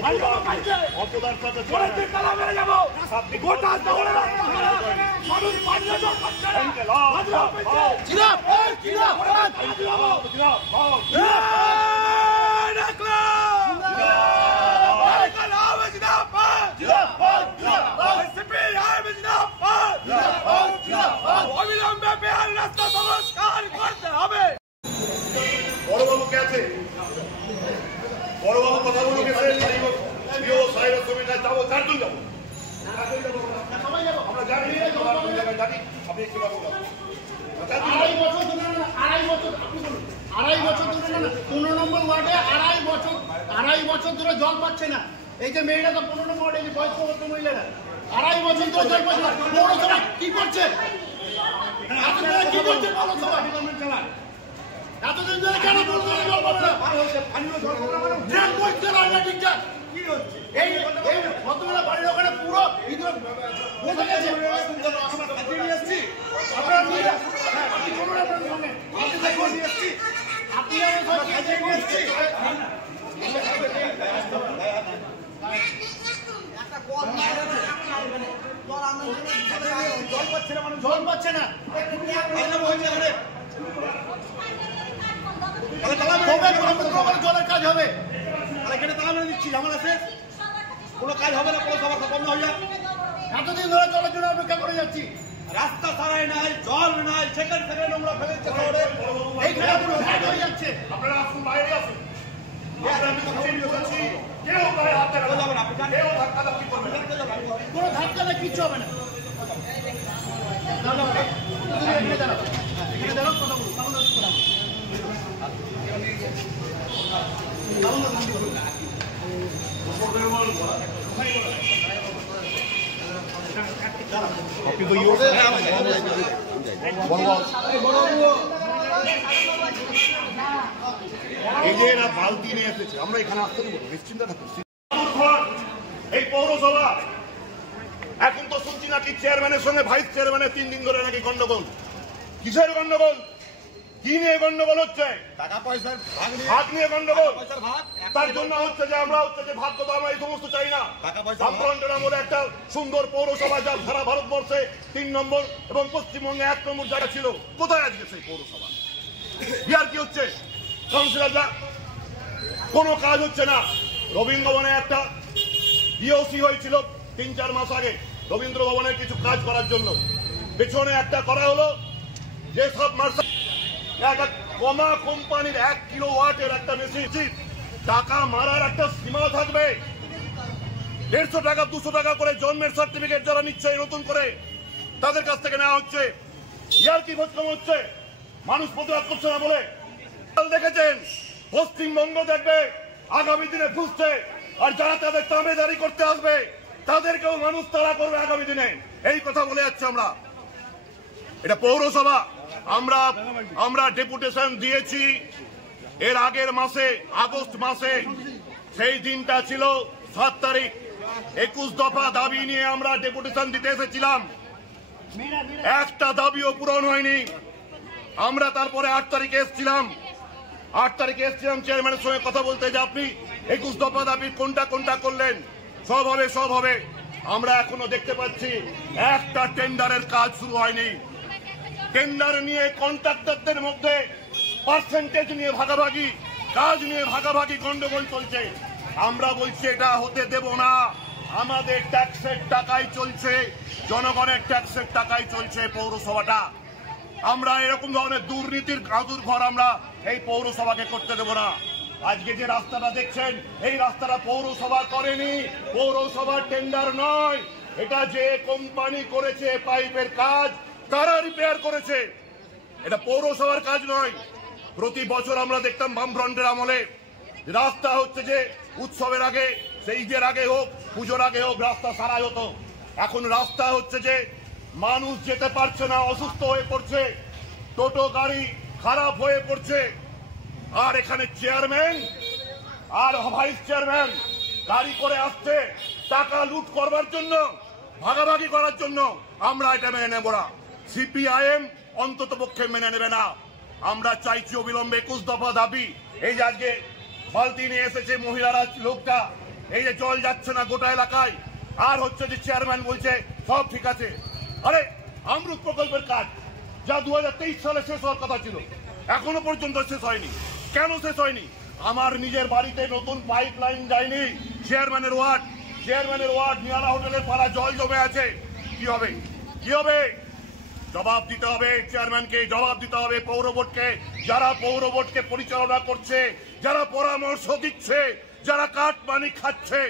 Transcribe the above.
অপদার সাথে অবিলম্বে বেহাল রাস্তা সংস্কার করতে হবে। বড়বাবু কে আছে? বড়বাবু কথাগুলো গেছে যাবো, চারজন যাবো, আমরা জানি জানি আপনি একটু আড়াই বছর ধরে 15 নম্বর ওয়ার্ডে আড়াই বছর ধরে জল পাচ্ছে না। এই যে মেয়েরা তো 15 নম্বর ওয়ার্ডে বয়স্ক মহিলারা আড়াই বছর ধরে জল পাচ্ছে না। পৌরসভা কি করছে? কি করছে পৌরসভা? এতদিন ধরে কেন পৌরসভা জল পাবে না? ড্রেন করছে না ঠিকঠাক। কি হচ্ছে এই কতগুলো বাড়ির ওখানে পুরো ভিতরে বসে গেছে। আপনারা জল পাচ্ছে না। জলের কাজ হবে এখানে তালা মেরে দিচ্ছি, ঝামেলা শেষ, কোনো কাজ হবে না, পৌরসভা বন্ধ হয়ে যাবে। এতদিন ধরে জলের জন্য অপেক্ষা করে যাচ্ছি, রাস্তা সারাই নাই, জল নাই, সেখানে সেখানে নোংরা ফেলে দিচ্ছে শহরে, এইখানে পুরো ঘাট হয়ে যাচ্ছে। আপনারা আসুন, বাইরে আসুন, কেউ গায়ে হাত দেখানো যাবে না, কেউ ধাক্কাধাক্কি করবে না, কোনো ধাক্কা না, কিচ্ছু হবে না। এখানে দাঁড়াও, কথা বলুন, এই যে এরা বালতি নিয়ে এসেছে, আমরা এখানে আসতে দেবো, নিশ্চিন্তা থাকুন। এই পৌরসভা এখন তো শুনছি নাকি চেয়ারম্যানের সঙ্গে ভাইস চেয়ারম্যানের 3 দিন ধরে নাকি গন্ডগোল। কিসের গন্ডগোল? কি নিয়ে গন্ডগোল হচ্ছে? টাকা পয়সার ভাগ নিয়ে গন্ডগোল। তার জন্য হচ্ছে যে আমরা ভাগ কথা আমরা এই সমস্ত চাই না। বামফ্রন্টের আমলে একটা সুন্দর পৌরসভা যা সারা ভারতবর্ষে 3 নম্বর এবং পশ্চিমবঙ্গে 1 নম্বর জায়গা ছিল, কোথায় আজকে সেই পৌরসভা? বিহার কি হচ্ছে? কাউন্সিলররা কোনো কাজ হচ্ছে না। রবীন্দ্র ভবনে একটা ডিওসি হয়েছিল 3-4 মাস আগে রবীন্দ্র ভবনের কিছু কাজ করার জন্য, পেছনে একটা করা হলো যে সব মার্শাল একটা কমা কোম্পানির 1 কিলোওয়াটের একটা মেশিন। টাকা মারার একটা সীমা থাকবে। 150 টাকা 200 টাকা করে জন্মের সার্টিফিকেট যারা নিচ্ছে নতুন করে তাদের কাছ থেকে নেওয়া হচ্ছে। ইয়ার কি ভোট কম হচ্ছে? মানুষ প্রতিবাদ করছে না বলে দেখেছেন। পশ্চিমবঙ্গ দেখবে আগামী দিনে বুঝছে, আর যারা তাদের তাবেদারি করতে আসবে তাদেরকেও মানুষ তাড়া করবে আগামী দিনে। এই কথা বলে যাচ্ছে আমরা। এটা পৌরসভা, আমরা ডেপুটেশন দিয়েছি এর আগের মাসে, আগস্ট মাসে। সেই দিনটা ছিল 7 তারিখ। 21 দফা দাবি নিয়ে আমরা ডেপুটেশন দিতে এসেছিলাম, একটা দাবিও পূরণ হয়নি। আমরা তারপরে 8 তারিখে এসেছিলাম। 8 তারিখে এসেছিলাম চেয়ারম্যানের সঙ্গে কথা বলতে যে আপনি 21 দফা দাবির কোনটা করলেন, সব হবে। আমরা এখনো দেখতে পাচ্ছি একটা টেন্ডারের কাজ শুরু হয়নি। টেন্ডার নিয়ে কন্ট্রাক্টরদের মধ্যে পার্সেন্টেজ নিয়ে ভাগাভাগি, কাজ নিয়ে ভাগাভাগি গন্ডগোল চলছে। আমরা বলছি এটা হতে দেব না। আমাদের ট্যাক্সের টাকায় চলছে, জনগণের ট্যাক্সের টাকায় চলছে পৌরসভাটা। আমরা এরকম ধরনের দুর্নীতির কাদুর ঘর আমরা এই পৌরসভাকে করতে দেব না। আজকে যে রাস্তাটা দেখছেন, এই রাস্তাটা পৌরসভা করেনি, পৌরসভার টেন্ডার নয়। এটা যে কোম্পানি করেছে পাইপের কাজ, তারা রিপেয়ার করেছে, এটা পৌরসভার কাজ নয়। প্রতি বছর আমরা দেখতাম বামফ্রন্টের আমলে রাস্তা হচ্ছে যে উৎসবের আগে, সেই ঈদের আগে হোক, পুজোর আগে হোক, রাস্তা সারাই হতো। এখন রাস্তা হচ্ছে যে মানুষ যেতে পারছে না, অসুস্থ হয়ে পড়ছে, টোটো গাড়ি খারাপ হয়ে পড়ছে। আর এখানে চেয়ারম্যান আর ভাইস চেয়ারম্যান গাড়ি করে আসছে টাকা লুট করবার জন্য, ভাগাভাগি করার জন্য। আমরা এটা মেনে নেব না। সিপিআইএম অন্তত পক্ষে মেনে নেবে না। আমরা চাইছি অবিলম্বে 21 দফা দাবি। এই যে আজকে বালতি নিয়ে এসেছে মহিলারা, লোকটা এই যে জল যাচ্ছে না গোটা এলাকায়, আর হচ্ছে যে চেয়ারম্যান বলছে সব ঠিক আছে। আরে অমৃত প্রকল্পের কাজ যা 2023 সালে শেষ হওয়ার কথা ছিল, এখনো পর্যন্ত শেষ হয়নি। কেন শেষ হয়নি? আমার নিজের বাড়িতে নতুন পাইপ লাইন যায়নি। চেয়ারম্যানের ওয়ার্ড নিয়ালা হোটেলের পাড়া জল জমে আছে। কি হবে? জবাব দিতে হবে চেয়ারম্যানকে, জবাব দিতে হবে পৌর বোর্ডকে, যারা পৌর বোর্ডকে পরিচালনা করছে, যারা পরামর্শ দিচ্ছে, যারা কাটমানি খাচ্ছে,